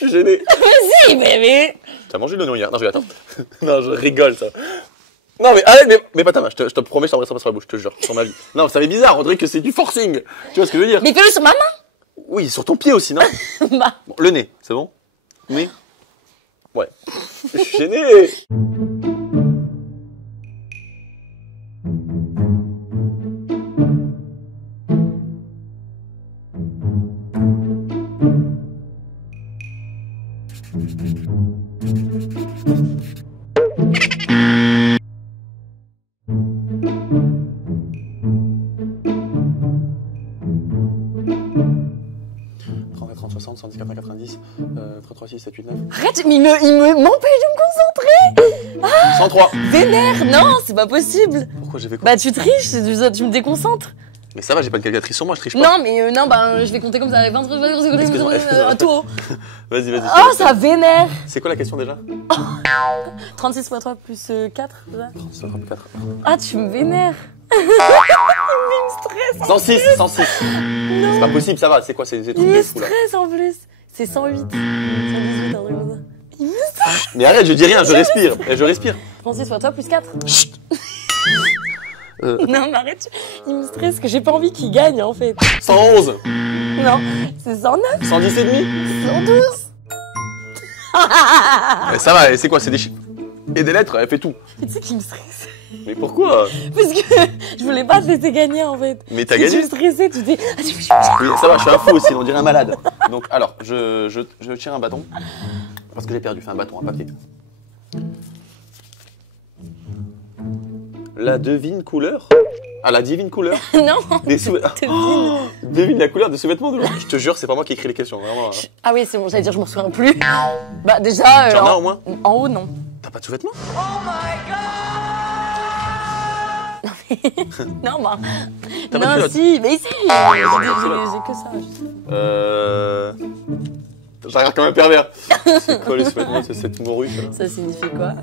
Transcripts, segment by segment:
Je suis gêné. Si, mais... T'as mangé de l'oignon hier? Non, je attends. Non, je rigole, ça. Non, mais arrête, mais pas ta main. Je te promets, je t'embrasserai pas sur la bouche, je te jure, sur ma vie. Non, ça fait bizarre, on dirait que c'est du forcing. Tu vois ce que je veux dire? Mais fais-le sur ma main. Oui, sur ton pied aussi, non? Bah. Bon, le nez, c'est bon? Oui. Ouais. Je suis gêné. Arrête, mais il m'empêche de me concentrer. 103. Vénère, non, c'est pas possible. Pourquoi j'ai fait quoi? Bah tu triches, tu me déconcentres. Mais ça va, j'ai pas de calculatrice sur moi, je triche pas. Non, mais non, bah je vais compter comme ça. Excuse-moi. Tout. Vas-y. Oh, ça vénère. C'est quoi la question déjà? 36 x 3 plus 4. 34. Ah, tu me vénères. Il me stresse. 106. C'est pas possible, ça va, c'est quoi? C'est Il trucs me de fou là. stresse en plus. C'est 108. 118, un truc comme ça. Il me stresse. Mais arrête, je dis rien, je respire. Je respire. 36 x 3 plus 4. Chut. Non, mais arrête. Il me stresse que j'ai pas envie qu'il gagne en fait. 111. Non, c'est 109. 110 et demi. 112. Ça va, c'est quoi? C'est des chiffres et des lettres, elle fait tout. Mais tu sais qu'il me stresse. Mais pourquoi? Parce que je voulais pas te laisser gagner en fait. Mais t'as Si gagné. tu me stressais, tu dis. Oui, ça va, je suis un fou aussi, on dirait un malade. Donc, alors, je tire un bâton. Parce que j'ai perdu, enfin un bâton, un papier. La devine couleur? Ah, la divine couleur? Non. Des devine la couleur de ce vêtement de l'autre. Je te jure, c'est pas moi qui écris les questions, vraiment. Ah oui, c'est bon, j'allais dire, je m'en souviens plus. Bah déjà. T'en as au moins? En haut, non. T'as pas de sous-vêtements? Non, bah. T'as pas de Non, culotte? si, mais si. J'ai que ça. J'ai un regard comme un pervers. C'est quoi les sous-vêtements? C'est cette morue, ça? Ça signifie quoi?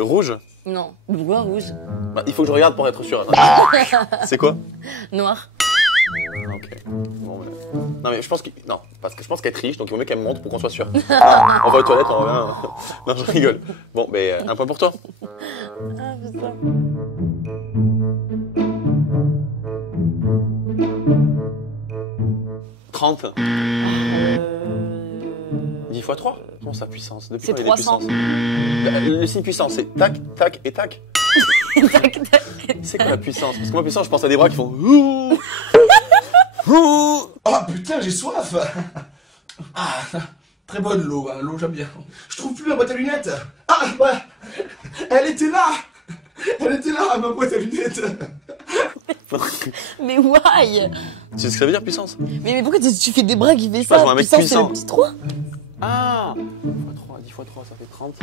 Rouge? Non. Pourquoi rouge? Bah, il faut que je regarde pour être sûr. C'est quoi? Noir. Ok. Bon, non, mais je pense non, parce que je pense qu'elle triche, donc il vaut mieux qu'elle me montre pour qu'on soit sûr. On va aux toilettes, on revient. Non, je rigole. Bon, ben, un point pour toi. Ah, putain. « 30. 10 x 3? Comment ça, puissance? Depuis C'est quand il y a des 300. puissances? Le signe puissance, c'est tac, tac et tac. Tac, tac. C'est quoi la puissance? Parce que moi, puissance, je pense à des bras qui font ouh, ouh. Oh putain, j'ai soif. Ah, très bonne l'eau, hein, l'eau j'aime bien. Je trouve plus ma boîte à lunettes. Ah, ouais, elle était là. Elle était là, ma boîte à lunettes. Mais why? Tu sais ce que ça veut dire, puissance? Mais pourquoi tu fais des bras qui fait pas, je ça? vois un mec Puissance, c'est puissant. le petit 3. Ah, 10 x 3, ça fait 30.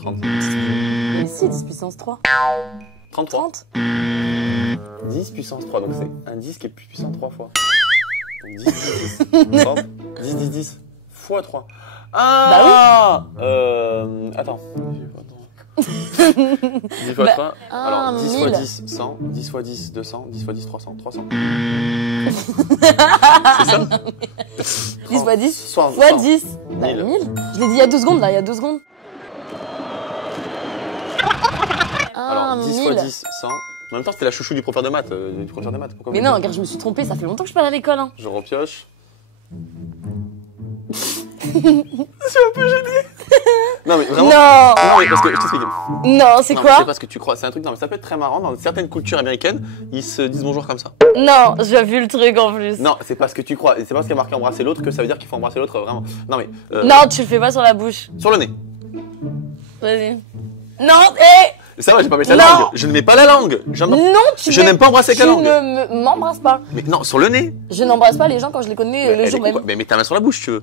30. Mais si, 10 puissance 3. 33. 30. 10 puissance 3, donc c'est un 10 qui est plus puissant 3 fois. Donc 10, 10, 30, 10, 10 fois 3. Ah! Attends. 10 fois 3. Alors, 10 x 10, 100. 10 x 10, 200. 10 x 10, 300. 300. C'est ça? 10 x 10 100. fois 10. Bah, 1000. 1000. Je l'ai dit il y a 2 secondes, là, il y a 2 secondes. Alors, 10 1000. x 10, 100. En même temps, c'était la chouchou du professeur de maths. Pourquoi Mais non, regarde, je me suis trompée, ça fait longtemps que je suis pas allée à l'école. Hein. Je repioche. Je suis un peu gêné. Non, mais vraiment. Non. Non, mais parce que je t'explique. Non, c'est Non, quoi? c'est parce que tu crois, c'est un truc, non, mais ça peut être très marrant. Dans certaines cultures américaines, ils se disent bonjour comme ça. Non, j'ai vu le truc en plus. Non, c'est parce que tu crois, et c'est parce qu'il y a marqué embrasser l'autre que ça veut dire qu'il faut embrasser l'autre vraiment. Non, mais. Non, tu le fais pas sur la bouche. Sur le nez. Vas-y. Non, hé! Ça va, j'ai pas mis la Non. langue. Je ne mets pas la langue. Je n'aime pas embrasser avec la langue. Tu ne m'embrasses pas. Mais non, sur le nez. Je n'embrasse pas les gens quand je les connais le Elle jour est même. con, quoi. Mais mets ta main sur la bouche, tu veux.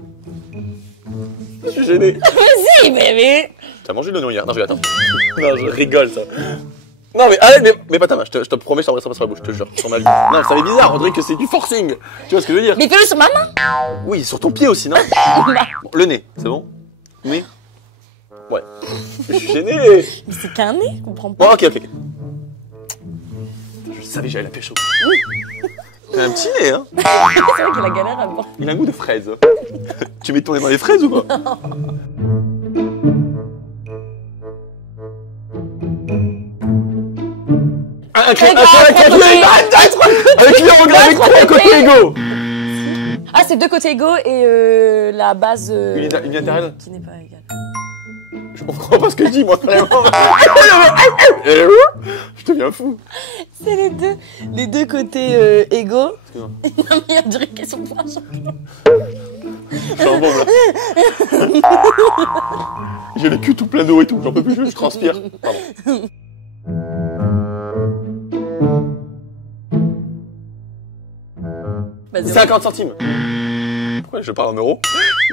Je suis gêné. Vas-y, mais. T'as mangé de l'oignon hier? Non, je attends. Non, je rigole, ça. Non, mais arrête, mais pas ta main. Je te promets, je t'embrasserai pas sur la bouche, je te jure. Sur ma vie. Non, ça fait bizarre. On dirait que c'est du forcing. Tu vois ce que je veux dire? Mais fais-le sur ma main. Oui, sur ton pied aussi, non? Bon, le nez, c'est bon? Oui. Ouais. Je suis gêné. Mais c'est qu'un nez, je comprends pas. Bon, ok. Je savais que j'allais la pécho. T'as un petit nez, hein. C'est vrai qu'il a galère à boire. Il a un goût de fraise. Tu mets ton nez dans les fraises ou quoi? Un client regardé trois côtés égaux. Ah, c'est 2 côtés égaux et la base... Unilatérale. Qui n'est pas égale. Je comprends pas ce que je dis, moi, vraiment. Je deviens fou. C'est les deux côtés égaux. Excuse-moi. Non, mais il y a duré question pour un champion. Je suis en bombe, là. J'ai le cul tout plein d'eau et tout, j'en peux plus, je transpire. Pardon. Bah, 50 centimes. Pourquoi je parle en euros?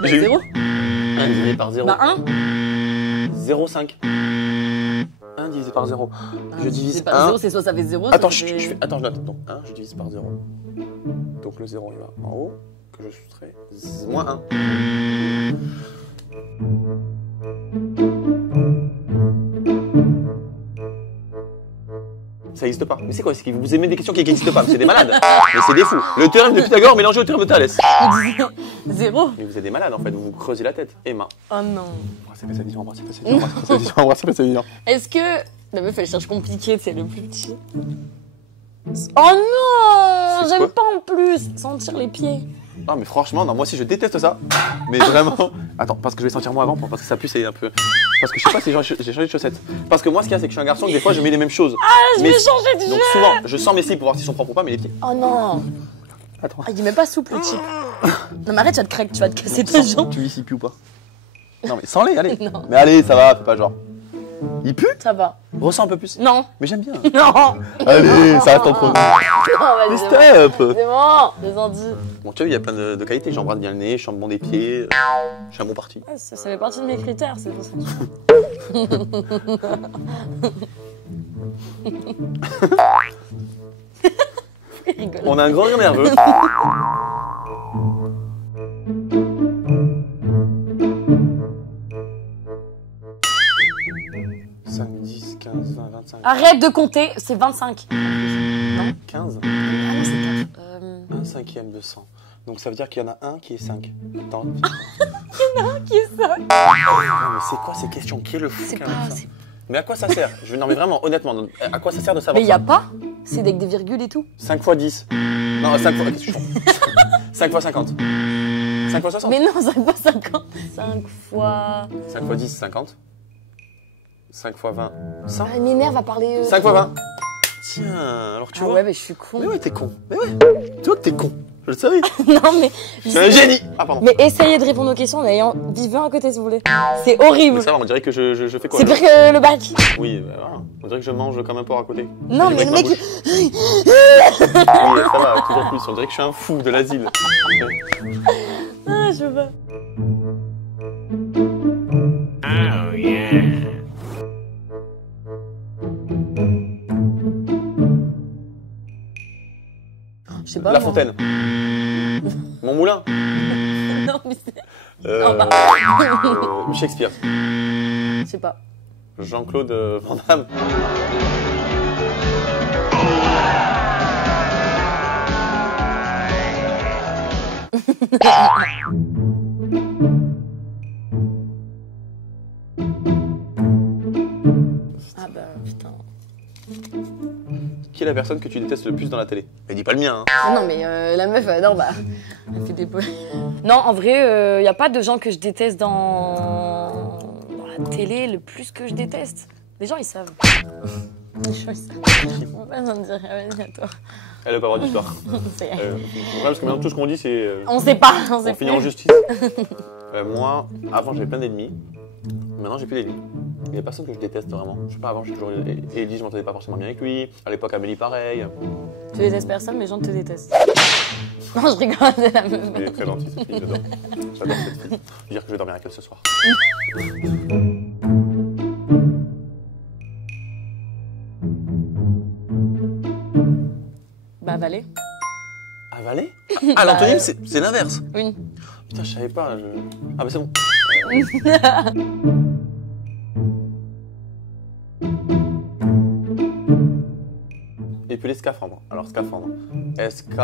Bah, J'ai eu 0. 1 divisé par 0. Bah 1. 0,5. 1 divisé par 0. Je divise par 1. 0, c'est soit ça fait 0, Attends, soit ça fait... attends, je note. Donc 1, je divise par 0. Donc le 0 il va en haut, que je soustrais moins 1. Ça n'existe pas. Mais c'est quoi? C'est que vous aimez des questions qui n'existent pas. C'est des malades. Mais c'est des fous. Le théorème de Pythagore mélangé au théorème de Thalès. 0. Mais vous êtes des malades en fait. Vous vous creusez la tête. Emma. Oh non. Embrassez pas sa vision, embrassez pas sa vision, embrassez pas sa vision, embrassez pas sa vision. Est-ce que... La meuf, elle cherche compliqué, c'est le plus petit. Oh non. C'est quoi? J'aime pas en plus sentir les pieds. Non mais franchement, non, moi aussi je déteste ça. Mais vraiment. Attends, parce que je vais sentir moi avant, parce que ça pue, c'est un peu. Parce que je sais pas si j'ai changé de chaussettes. Parce que moi, ce qu'il y a, c'est que je suis un garçon, que des fois je mets les mêmes choses. Je vais changer de jeu. Donc souvent, je sens mes slips pour voir s'ils sont propres ou pas, mais les pieds. Oh non. Attends. Ah, il est même pas souple le type. Non mais arrête, tu vas te craquer, tu vas te casser tes jambes. Tu vis s'il pue ou pas? Non mais sans les, allez. Non. Mais allez, ça va, fais pas genre. Il pue? Ça va. Ressens un peu plus. Non. Mais j'aime bien. Non. Allez, ça attend trop. Non, vas-y, Mais c'est step. bon. C'est bon, descendu. Bon, tu vois, il y a plein de qualités. J'embrasse bien le nez, je chante bon des pieds. Je suis un bon parti. Ouais, ça fait partie de mes critères, c'est pour ça. Il rigole. On a un grand rire nerveux. Arrête de compter, c'est 25. 15. Ah non, c'est 4. Un cinquième de 100. Donc ça veut dire qu'il y en a un qui est 5. Attends. Qui est ça? Non, mais c'est quoi ces questions? Qui est le fou C'est qui a pas... mis ça? Mais à quoi ça sert? Non mais vraiment, honnêtement, à quoi ça sert de savoir Mais il y ça? a pas? C'est avec des virgules et tout. 5 fois 10. Non, 5 fois... Qu'est-ce que je fais? 5 fois 50. 5 fois 60. Mais non, 5 fois 50. 5 fois... 5 fois 10, 50. 5 fois 20, 100. Ah, Miner va parler... 5 fois 20. Tiens, alors tu Ah vois. ouais, mais je suis con. Mais ouais, t'es con. Mais ouais. Tu vois que t'es con. Je le savais. Non, mais... Je suis un génie. Ah, pardon. Mais essayez de répondre aux questions en ayant vivant à côté, si vous voulez. C'est horrible. Mais ça va, on dirait que je fais quoi? C'est pire que le bac. Oui, bah, voilà. On dirait que je mange comme un porc à côté. Non, J'ai mais du le mec... bec dans ma bouche. Oui, ça va, toujours plus. On dirait que je suis un fou de l'asile. Ah, je veux pas. Oh yeah. Je sais pas. La moi. Fontaine. Mon moulin. Non, mais c'est... Shakespeare. Je sais pas. Jean-Claude Van Damme. Ah bah, putain. Qui est la personne que tu détestes le plus dans la télé? Mais dis pas le mien, hein. Ah non, mais la meuf, non, bah... Elle fait des po... Non, en vrai, y a pas de gens que je déteste dans la télé le plus que je déteste. Les gens, ils savent. Les gens, ils savent. On va pas en dire, vas-y, à toi. Elle veut pas avoir d'histoire. C'est- Parce que maintenant tout ce qu'on dit c'est... On sait pas, on sait on finit en plus. justice. Moi, avant j'avais plein d'ennemis. Maintenant j'ai plus d'ennemis. Il y a personne que je déteste vraiment. Je sais pas, avant j'ai toujours... Eddie, je m'entendais pas forcément bien avec lui. À l'époque Amélie pareil. Tu détestes personne, mais les gens te détestent. Non, je rigole, c'est la meuf. Elle est très gentille cette fille, j'adore. J'adore cette fille. Je veux dire que je vais dormir avec elle ce soir. Bah, Valé. Avaler? Ah, l'antonyme c'est l'inverse. Oui. Putain, je savais pas. Ah bah c'est bon. manipuler scaphandre. Alors, scaphandre. S-K...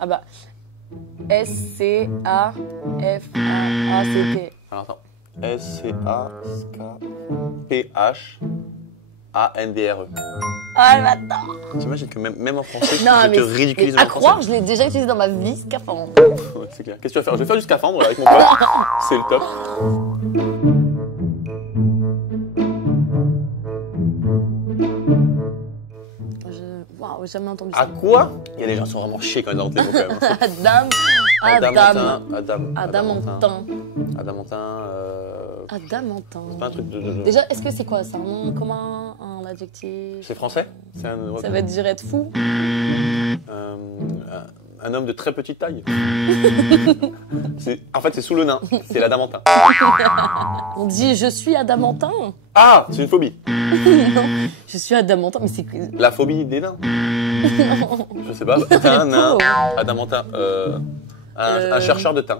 Ah bah. S-C-A-F-A-A-C-T. Alors, attends. S-C-A-P-H-A-N-D-R-E. Ah, mais attends. T'imagines que même en français, Non, je mais te ridiculise à en croire, français. je l'ai déjà utilisé dans ma vie, scaphandre. Ouais, c'est clair. Qu'est-ce que tu vas faire? Je vais faire du scaphandre avec mon pote. C'est le top. Waouh, j'ai jamais entendu À ça. quoi? Il y a des gens qui sont vraiment chiés quand ils inventent les mots quand même. Adam. Adamantin. Adamantin. Adamantin. Adamantin. C'est pas un truc de. Déjà, est-ce que c'est quoi? C'est un nom commun, un adjectif? C'est français? C'est un. Ça veut dire être fou? Un homme de très petite taille. En fait, c'est sous le nain. C'est l'adamantin. On dit je suis adamantin? Ah, c'est une phobie. Non, je suis adamantin, mais c'est. La phobie des nains. Je sais pas. C'est un nain. Adamantin. Un chercheur de thym.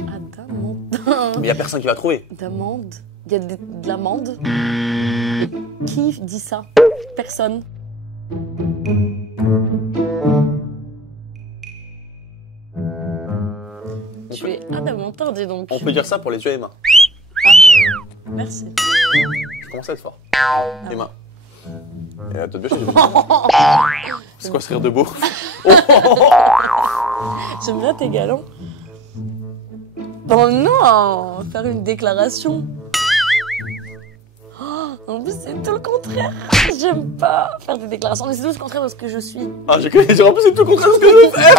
Adamantin. Mais il y a personne qui va trouver. D'amande. Il y a de l'amande. Et qui dit ça? Personne. Tu es adamantin, dis donc. On peut dire ça pour les yeux et les mains. Merci. Je commence à être fort. Les mains. Et la tête de chien. C'est quoi ce rire de beau? J'aime bien tes galants. Oh non, faire une déclaration. Oh, en plus, c'est tout le contraire. J'aime pas faire des déclarations, mais c'est tout le contraire de ce que je suis. Ah, j'ai cru dire en plus c'est tout le contraire de ce que je veux faire.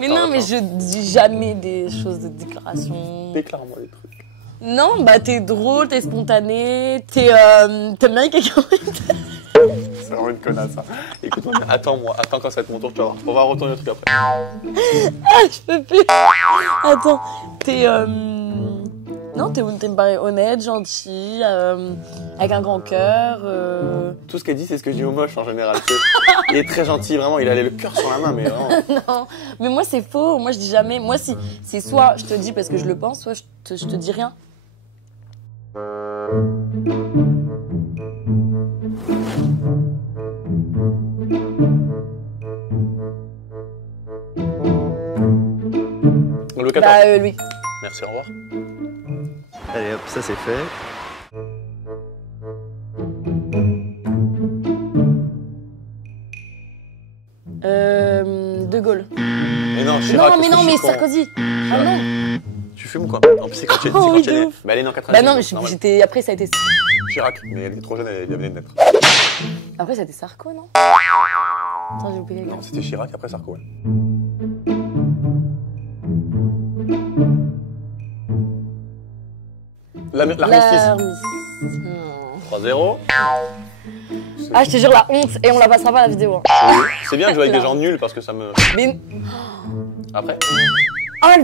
Mais non, mais je dis jamais des choses de déclaration. Déclare-moi les trucs. Non, bah t'es drôle, t'es spontané, t'aimes bien quelqu'un. C'est vraiment une connasse, ça. Écoute-moi bien. Attends quand ça va être mon tour, tu vas voir. On va retourner le truc après. Ah, je peux plus. Attends, non, t'es me paraît honnête, gentil, avec un grand cœur. Tout ce qu'elle dit, c'est ce que je dis au moche en général. Tu sais. Il est très gentil, vraiment. Il a le cœur sur la main, mais vraiment. Non, mais moi c'est faux. Moi je dis jamais. Moi si c'est soit je te dis parce que je le pense, soit je te dis rien. Le 14. Bah lui. Merci, au revoir. Allez hop, ça c'est fait. De Gaulle. Mais non, Chirac. Non, mais parce que je suis con. Sarkozy. Ah non. Tu fumes ou quoi? En plus, c'est quand tu es Oh, oui, de né. ouf. Mais elle est née en 90. Bah non, mais c'est normal. j'étais. Après ça a été. Chirac, mais elle était trop jeune, elle venait de naître. Après ça a été Sarko, non? Attends, j'ai oublié quelqu'un. Non, c'était Chirac, après Sarko. Ouais. L'armistice. 3-0. Ah, je te jure, la honte. Et on la passera pas à la vidéo. C'est bien de jouer avec La des gens nuls parce que ça me. Mais. Après? Ah,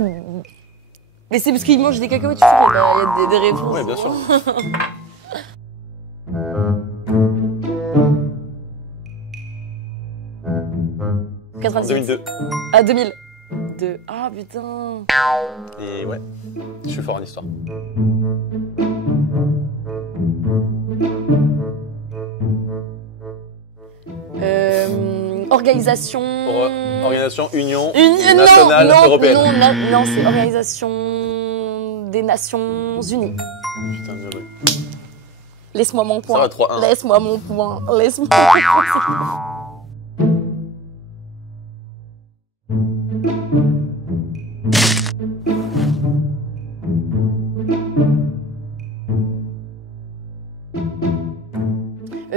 mais c'est parce qu'ils mangent des cacahuètes, tu sais, il y a des réponses. Oui, bien sûr. En 2002. Ah, 2002. Ah, putain. Et ouais, je suis fort en histoire. Organisation. Organisation Union Non, Nationale non, Européenne. non, c'est Organisation des Nations Unies. Putain, bien joué. Laisse-moi mon point. va, 3-1. Laisse-moi mon point. Laisse-moi mon point.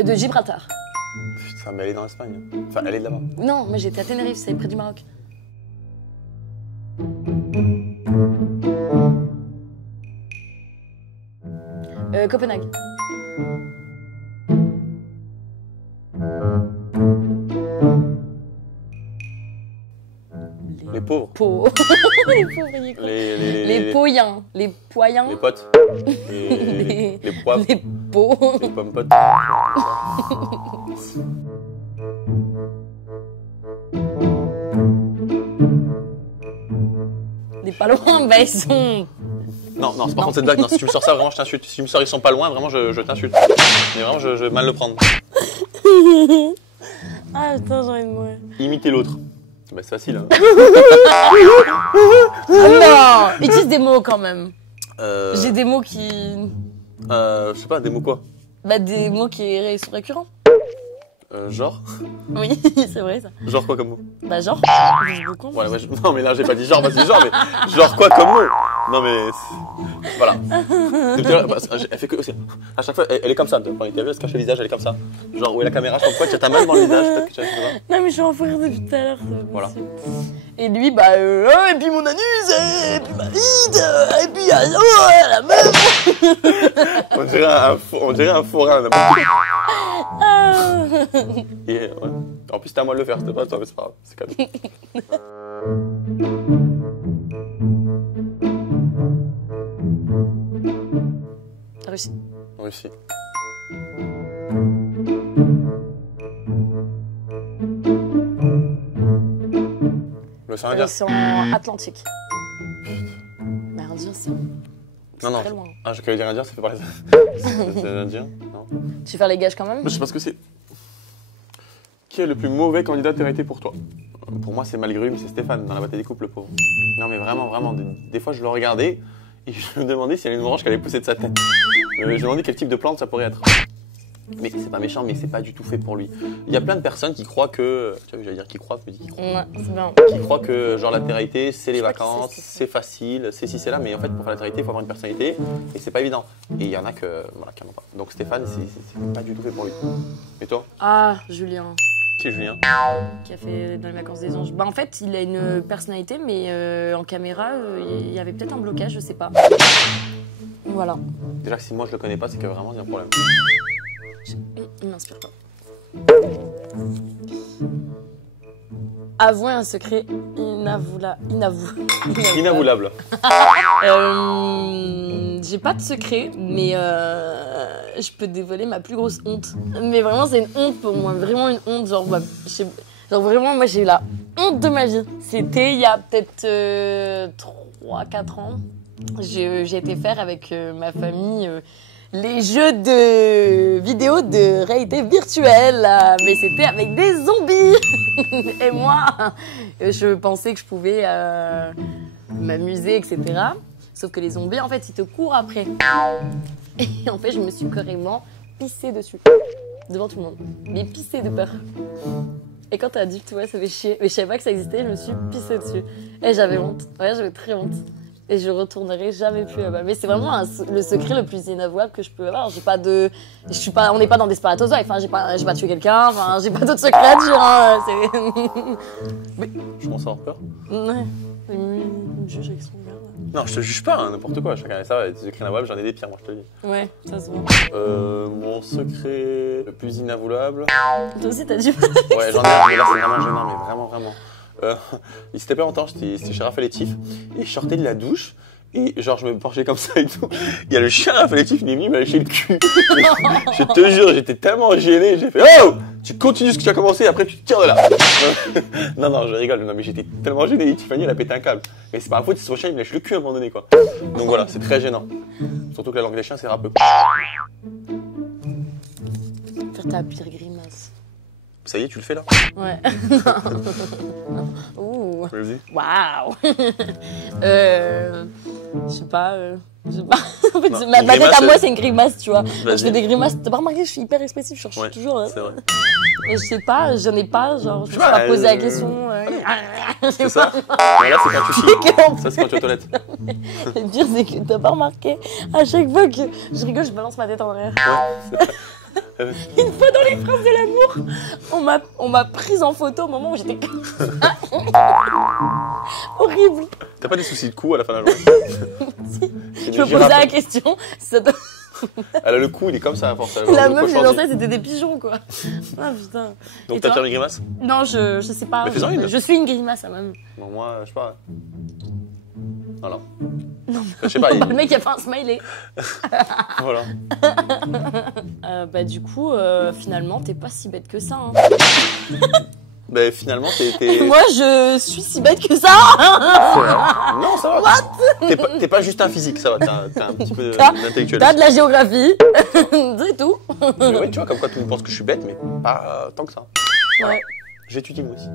De Gibraltar. Putain, mais elle est dans l'Espagne. Enfin, elle est de là-bas. Non, moi j'étais à Tenerife, c'est près du Maroc. Copenhague. Les pauvres. Pau. Les pauvres, il est con. Les poyens. Les poyens. Les potes. Les poivres. Les pots. Les pommes potes. Les pas loin, bah ils sont Non, non, c'est par Non. contre cette blague. Non, si tu me sors ça, vraiment, je t'insulte. Si tu me sors, ils sont pas loin, vraiment, je t'insulte. Mais vraiment, je vais mal le prendre. Ah putain, j'ai envie de mourir. Imiter l'autre. Bah, c'est facile. Hein. Ah non, utilise des mots quand même. J'ai des mots qui... je sais pas, des mots quoi? Bah des mots qui sont récurrents. Genre? Oui, c'est vrai ça. Genre quoi comme mot? Bah genre, j'ai beaucoup. Ouais, ouais, non, mais là, j'ai pas dit genre, parce que genre, mais genre quoi comme mot? Non, mais. Voilà. Depuis là, elle fait que. À chaque fois, elle est comme ça. Quand elle se cache le visage, elle est comme ça. Genre, où est la caméra? Je sais pas pourquoi tu as ta main devant le visage. Tu vois. Non mais je suis en rire depuis tout à l'heure. Voilà. Et lui, bah, oh, et puis mon anus, et puis ma bite, et puis oh, la meuf. On dirait un forain. Là. Ah. Et, ouais. En plus, c'était à moi de le faire, c'était pas à toi, mais c'est pas grave. C'est cadeau. Réussi. Réussi. L'océan Indien. L'océan Atlantique. Mais Indien, c'est Non, non. très loin. Ah, j'ai qu'à dire Indien, ça fait parler. C'est Indien? Non. Tu veux faire les gages quand même? Je sais pas ce que c'est. Qui est le plus mauvais candidat télé pour toi? Pour moi, c'est Malgrum, c'est Stéphane dans la bataille des couples, le pauvre. Non, mais vraiment, vraiment. Des fois, je le regardais et je me demandais s'il y avait une branche qui allait pousser de sa tête. Je me demandais quel type de plante ça pourrait être. Mais c'est pas méchant, mais c'est pas du tout fait pour lui. Il y a plein de personnes qui croient que. Tu vois, j'allais dire qui croient, je me dis qui croient. Ouais, c'est bien. Qui croient que, genre, la télé, c'est les Je sais pas qui vacances, c'est, c'est facile, c'est ci, c'est là. Mais en fait, pour faire la télé, il faut avoir une personnalité et c'est pas évident. Et il y en a que. Voilà, qui en ont pas. Donc Stéphane, c'est pas du tout fait pour lui. Et toi? Ah, Julien, Qui est Julien? qui a fait Dans les vacances des anges. Bah en fait, il a une personnalité, mais en caméra, il y avait peut-être un blocage, je sais pas. Voilà. Déjà que si moi je le connais pas, c'est que vraiment il y a un problème. Il m'inspire pas. Avouer un secret Inavouable. J'ai pas de secret, mais je peux dévoiler ma plus grosse honte. Mais vraiment, c'est une honte pour moi, vraiment une honte. Genre, genre vraiment, moi j'ai eu la honte de ma vie. C'était il y a peut-être 3-4 ans. J'ai été faire avec ma famille les jeux de vidéo de réalité virtuelle, mais c'était avec des zombies. Et moi, je pensais que je pouvais m'amuser, etc. Sauf que les zombies, en fait, ils te courent après. Et en fait, je me suis carrément pissée dessus. Devant tout le monde. Mais pissée de peur. Et quand t'as dit, tu vois, ça fait chier. Mais je savais pas que ça existait, je me suis pissée dessus. Et j'avais honte. Ouais, j'avais très honte. Et je retournerai jamais plus là-bas. Mais c'est vraiment le secret le plus inavouable que je peux avoir. J'ai pas de, on n'est pas dans Desperate Housewives. Enfin, j'ai pas tué quelqu'un. Enfin, j'ai pas d'autres secrets à dire. Hein. Mais... Je commence à avoir peur. Ouais. Il me juge avec son gars. Non, je te juge pas, hein, n'importe quoi. Chacun a ça. Des secrets inavouables, j'en ai des pires, moi, je te le dis. Ouais, ça se voit. Mon secret le plus inavouable. Toi aussi, t'as dit. Ouais, j'en ai un, mais là, c'est vraiment gênant, mais vraiment, vraiment. Il s'était pas longtemps, j'étais chez Raphaël et Tiff, et je sortais de la douche, et genre je me penchais comme ça et tout. Il y a le chien Raphaël et Tiff, il est venu, il m'a léché le cul. Je te jure, j'étais tellement gêné, j'ai fait oh! Tu continues ce que tu as commencé, et après tu te tires de là. Non, non, je rigole, non, mais j'étais tellement gêné, et Tiffany elle a pété un câble. Mais c'est pas ma faute, c'est son chien, il me lèche le cul à un moment donné, quoi. Donc voilà, c'est très gênant. Surtout que la langue des chiens, c'est râpeux. Faire ta pire grimace. Ça y est, tu le fais là? Ouais. Ouh. Vas-y. Waouh. Je sais pas. En fait, Non, ma une tête à grimace, moi, c'est une grimace, tu vois. Vas-y. Je fais des grimaces. T'as pas remarqué, je suis hyper expressive. Je Ouais, toujours. c'est vrai. Mais je sais pas, j'en ai pas. Genre, je me suis sais pas, pas posé la question. C'est ça? Voilà, c'est quand tu chies. Ça, c'est quand tu es aux toilettes. Le pire, c'est que t'as pas remarqué. À chaque fois que je rigole, je balance ma tête en arrière. Ouais, c'est vrai. Une fois dans les Princes de l'amour, on m'a prise en photo au moment où j'étais comme ça. Horrible. T'as pas des soucis de cou à la fin de la journée? Je me posais la question. Ça doit... Elle a le cou, il est comme ça à force. La meuf, les ancêtres, c'était des pigeons, quoi. Ah putain. Donc Et t'as toi fait une grimace? Non, je sais pas. Mais fais-en une. Je suis une grimace, quand même. Bon, moi, je sais pas. Voilà. Non, Je sais pas. le mec qui a fait un smiley. Voilà. Bah du coup, finalement, t'es pas si bête que ça. Hein. Bah finalement, t'es... Moi, je suis si bête que ça. C'est vrai. Non, ça va. T'es pas juste un physique, ça va. T'as un petit peu d'intellectuel. T'as de la géographie. C'est tout. Mais ouais, tu vois, comme quoi tout le monde pense que je suis bête, mais pas tant que ça. Ouais. J'étudie moi aussi.